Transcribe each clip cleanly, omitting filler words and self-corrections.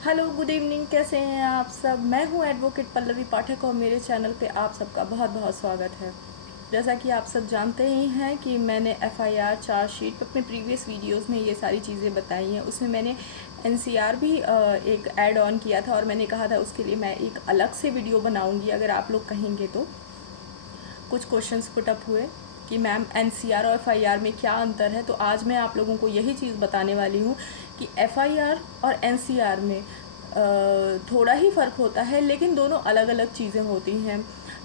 Hello good evening, कैसे हैं आप सब। मैं हूं एडवोकेट पल्लवी पाठक और मेरे चैनल पे आप सबका बहुत बहुत स्वागत है। जैसा कि आप सब जानते ही हैं कि मैंने एफआईआर चार्जशीट अपने प्रीवियस वीडियोस में ये सारी चीज़ें बताई हैं। उसमें मैंने एनसीआर भी एक ऐड ऑन किया था और मैंने कहा था उसके लिए मैं एक अलग से वीडियो बनाऊंगी अगर आप लोग कहेंगे तो। कुछ क्वेश्चंस पुटअप हुए कि मैम एनसीआर और एफआईआर में क्या अंतर है, तो आज मैं आप लोगों को यही चीज़ बताने वाली हूँ कि एफआईआर और एनसीआर में थोड़ा ही फ़र्क होता है, लेकिन दोनों अलग अलग चीज़ें होती हैं।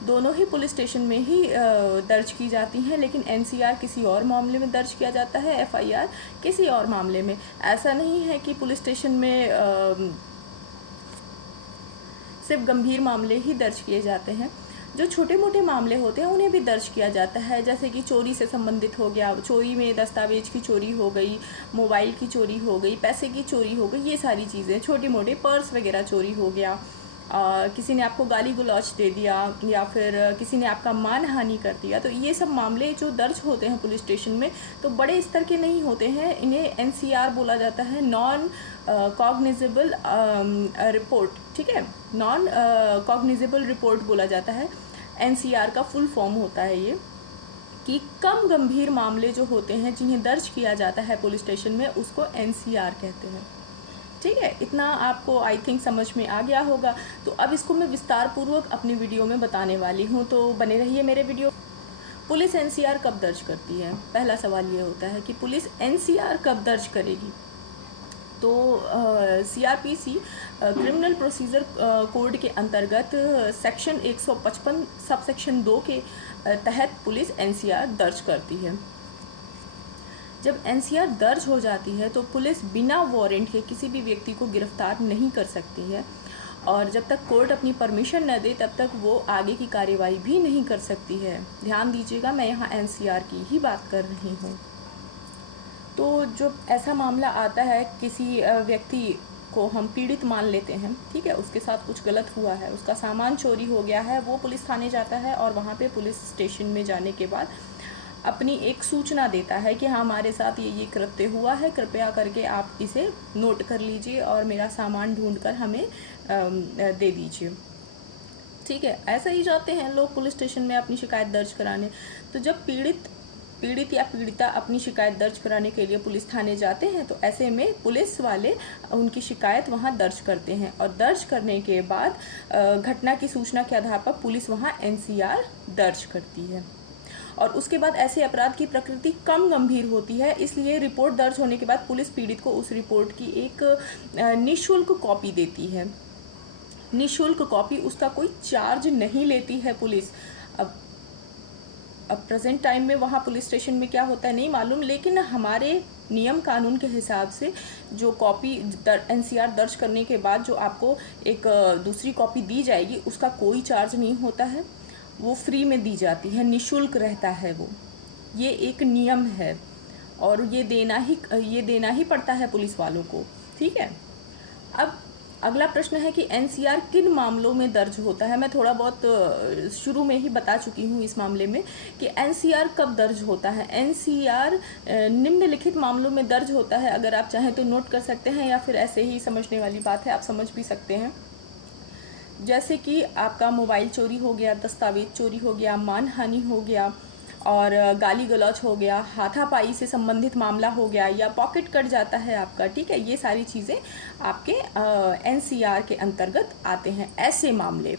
दोनों ही पुलिस स्टेशन में ही दर्ज की जाती हैं, लेकिन एनसीआर किसी और मामले में दर्ज किया जाता है, एफआईआर किसी और मामले में। ऐसा नहीं है कि पुलिस स्टेशन में सिर्फ गंभीर मामले ही दर्ज किए जाते हैं। जो छोटे मोटे मामले होते हैं उन्हें भी दर्ज किया जाता है, जैसे कि चोरी से संबंधित हो गया, चोरी में दस्तावेज की चोरी हो गई, मोबाइल की चोरी हो गई, पैसे की चोरी हो गई, ये सारी चीज़ें छोटी मोटे, पर्स वगैरह चोरी हो गया, किसी ने आपको गाली गलौच दे दिया या फिर किसी ने आपका मान हानि कर दिया, तो ये सब मामले जो दर्ज होते हैं पुलिस स्टेशन में तो बड़े स्तर के नहीं होते हैं। इन्हें एनसीआर बोला जाता है, नॉन कॉग्निजेबल रिपोर्ट, ठीक है, नॉन कॉग्निजेबल रिपोर्ट बोला जाता है। एनसीआर का फुल फॉर्म होता है ये कि कम गंभीर मामले जो होते हैं जिन्हें दर्ज किया जाता है पुलिस स्टेशन में, उसको एनसीआर कहते हैं। ठीक है, इतना आपको आई थिंक समझ में आ गया होगा। तो अब इसको मैं विस्तार पूर्वक अपनी वीडियो में बताने वाली हूँ, तो बने रहिए मेरे वीडियो। पुलिस एनसीआर कब दर्ज करती है? पहला सवाल ये होता है कि पुलिस एनसीआर कब दर्ज करेगी। तो सीआरपीसी क्रिमिनल प्रोसीजर कोड के अंतर्गत सेक्शन 155 सब सेक्शन 2 के तहत पुलिस एनसीआर दर्ज करती है। जब एनसीआर दर्ज हो जाती है तो पुलिस बिना वारंट के किसी भी व्यक्ति को गिरफ्तार नहीं कर सकती है, और जब तक कोर्ट अपनी परमिशन न दे तब तक वो आगे की कार्यवाही भी नहीं कर सकती है। ध्यान दीजिएगा, मैं यहाँ एनसीआर की ही बात कर रही हूँ। तो जो ऐसा मामला आता है, किसी व्यक्ति को हम पीड़ित मान लेते हैं, ठीक है, उसके साथ कुछ गलत हुआ है, उसका सामान चोरी हो गया है, वो पुलिस थाने जाता है और वहाँ पे पुलिस स्टेशन में जाने के बाद अपनी एक सूचना देता है कि हाँ, हमारे साथ ये कृत्य हुआ है, कृपया करके आप इसे नोट कर लीजिए और मेरा सामान ढूंढ कर हमें दे दीजिए। ठीक है, ऐसा ही जाते हैं लोग पुलिस स्टेशन में अपनी शिकायत दर्ज कराने। तो जब पीड़ित या पीड़िता अपनी शिकायत दर्ज कराने के लिए पुलिस थाने जाते हैं तो ऐसे में पुलिस वाले उनकी शिकायत वहां दर्ज करते हैं, और दर्ज करने के बाद घटना की सूचना के आधार पर पुलिस वहां एनसीआर दर्ज करती है। और उसके बाद ऐसे अपराध की प्रकृति कम गंभीर होती है, इसलिए रिपोर्ट दर्ज होने के बाद पुलिस पीड़ित को उस रिपोर्ट की एक निःशुल्क कॉपी देती है। निःशुल्क कॉपी, उसका कोई चार्ज नहीं लेती है पुलिस। अब प्रेजेंट टाइम में वहाँ पुलिस स्टेशन में क्या होता है नहीं मालूम, लेकिन हमारे नियम कानून के हिसाब से जो कॉपी एनसीआर दर्ज करने के बाद जो आपको एक दूसरी कॉपी दी जाएगी, उसका कोई चार्ज नहीं होता है, वो फ्री में दी जाती है, निःशुल्क रहता है वो। ये एक नियम है और ये देना ही पड़ता है पुलिस वालों को। ठीक है, अब अगला प्रश्न है कि एनसीआर किन मामलों में दर्ज होता है। मैं थोड़ा बहुत शुरू में ही बता चुकी हूँ इस मामले में कि एनसीआर कब दर्ज होता है। एनसीआर निम्नलिखित मामलों में दर्ज होता है, अगर आप चाहें तो नोट कर सकते हैं या फिर ऐसे ही समझने वाली बात है, आप समझ भी सकते हैं। जैसे कि आपका मोबाइल चोरी हो गया, दस्तावेज चोरी हो गया, मानहानि हो गया, और गाली गलौच हो गया, हाथापाई से संबंधित मामला हो गया, या पॉकेट कट जाता है आपका, ठीक है, ये सारी चीज़ें आपके एनसीआर के अंतर्गत आते हैं। ऐसे मामले,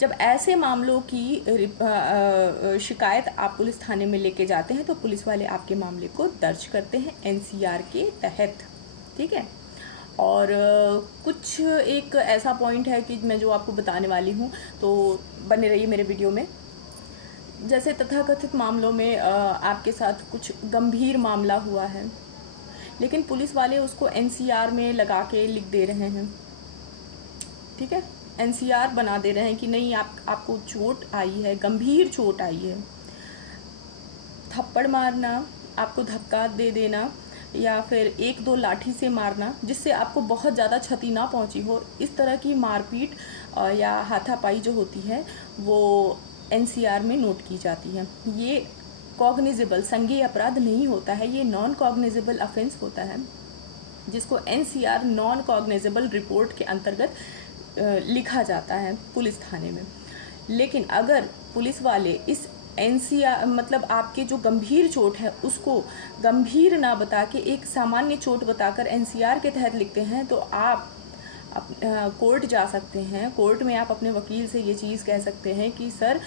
जब ऐसे मामलों की शिकायत आप पुलिस थाने में लेके जाते हैं तो पुलिस वाले आपके मामले को दर्ज करते हैं एनसीआर के तहत। ठीक है, और कुछ एक ऐसा पॉइंट है कि मैं जो आपको बताने वाली हूँ, तो बने रहिए मेरे वीडियो में। जैसे तथाकथित मामलों में आपके साथ कुछ गंभीर मामला हुआ है, लेकिन पुलिस वाले उसको एनसीआर में लगा के लिख दे रहे हैं, ठीक है, एनसीआर बना दे रहे हैं कि नहीं, आपको चोट आई है, गंभीर चोट आई है, थप्पड़ मारना, आपको धक्का दे देना, या फिर 1-2 लाठी से मारना जिससे आपको बहुत ज़्यादा क्षति ना पहुंची हो, इस तरह की मारपीट या हाथापाई जो होती है वो एनसीआर में नोट की जाती है। ये कॉग्निजेबल संज्ञेय अपराध नहीं होता है, ये नॉन कॉग्निजेबल ऑफेंस होता है। जिसको NCR नॉन कॉग्निजेबल रिपोर्ट के अंतर्गत लिखा जाता है पुलिस थाने में। लेकिन अगर पुलिस वाले इस NCR मतलब आपके जो गंभीर चोट है उसको गंभीर ना बता के एक सामान्य चोट बताकर NCR के तहत लिखते हैं, तो आप कोर्ट जा सकते हैं। कोर्ट में आप अपने वकील से ये चीज़ कह सकते हैं कि सर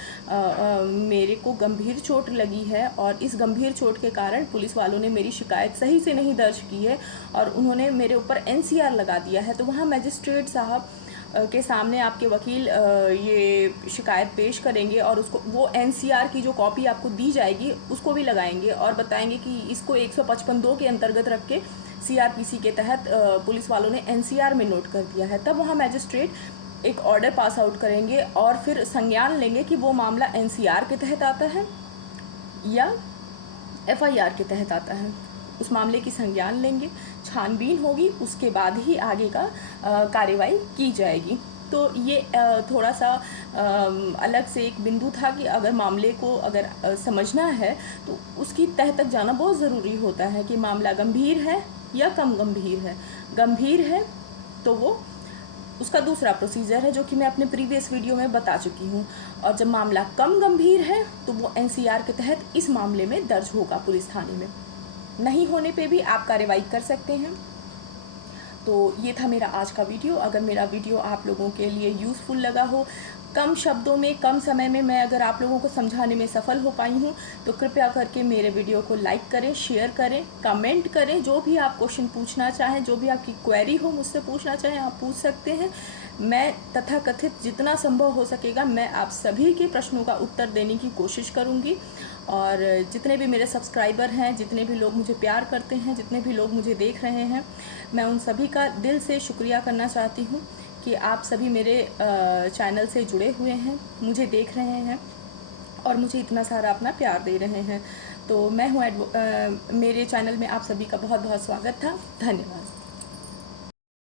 मेरे को गंभीर चोट लगी है और इस गंभीर चोट के कारण पुलिस वालों ने मेरी शिकायत सही से नहीं दर्ज की है और उन्होंने मेरे ऊपर NCR लगा दिया है। तो वहाँ मजिस्ट्रेट साहब के सामने आपके वकील ये शिकायत पेश करेंगे और उसको वो NCR की जो कॉपी आपको दी जाएगी उसको भी लगाएंगे और बताएंगे कि इसको 155(2) के अंतर्गत रख के CRPC के तहत पुलिस वालों ने NCR में नोट कर दिया है। तब वहाँ मैजिस्ट्रेट एक ऑर्डर पास आउट करेंगे और फिर संज्ञान लेंगे कि वो मामला NCR के तहत आता है या FIR के तहत आता है। उस मामले की संज्ञान लेंगे, छानबीन होगी, उसके बाद ही आगे का कार्रवाई की जाएगी। तो ये थोड़ा सा अलग से एक बिंदु था कि अगर मामले को अगर समझना है तो उसकी तह तक जाना बहुत ज़रूरी होता है कि मामला गंभीर है या कम गंभीर है। गंभीर है तो वो उसका दूसरा प्रोसीजर है जो कि मैं अपने प्रीवियस वीडियो में बता चुकी हूँ, और जब मामला कम गंभीर है तो वो NCR के तहत इस मामले में दर्ज होगा पुलिस थाने में। नहीं होने पे भी आप कार्रवाई कर सकते हैं। तो ये था मेरा आज का वीडियो। अगर मेरा वीडियो आप लोगों के लिए यूज़फुल लगा हो, कम शब्दों में कम समय में मैं अगर आप लोगों को समझाने में सफल हो पाई हूँ, तो कृपया करके मेरे वीडियो को लाइक करें, शेयर करें, कमेंट करें। जो भी आप क्वेश्चन पूछना चाहें, जो भी आपकी क्वेरी हो मुझसे पूछना चाहें, आप पूछ सकते हैं। मैं तथाकथित जितना संभव हो सकेगा मैं आप सभी के प्रश्नों का उत्तर देने की कोशिश करूँगी। और जितने भी मेरे सब्सक्राइबर हैं, जितने भी लोग मुझे प्यार करते हैं, जितने भी लोग मुझे देख रहे हैं, मैं उन सभी का दिल से शुक्रिया करना चाहती हूँ कि आप सभी मेरे चैनल से जुड़े हुए हैं, मुझे देख रहे हैं और मुझे इतना सारा अपना प्यार दे रहे हैं। तो मैं हूँ मेरे चैनल में आप सभी का बहुत बहुत स्वागत था। धन्यवाद।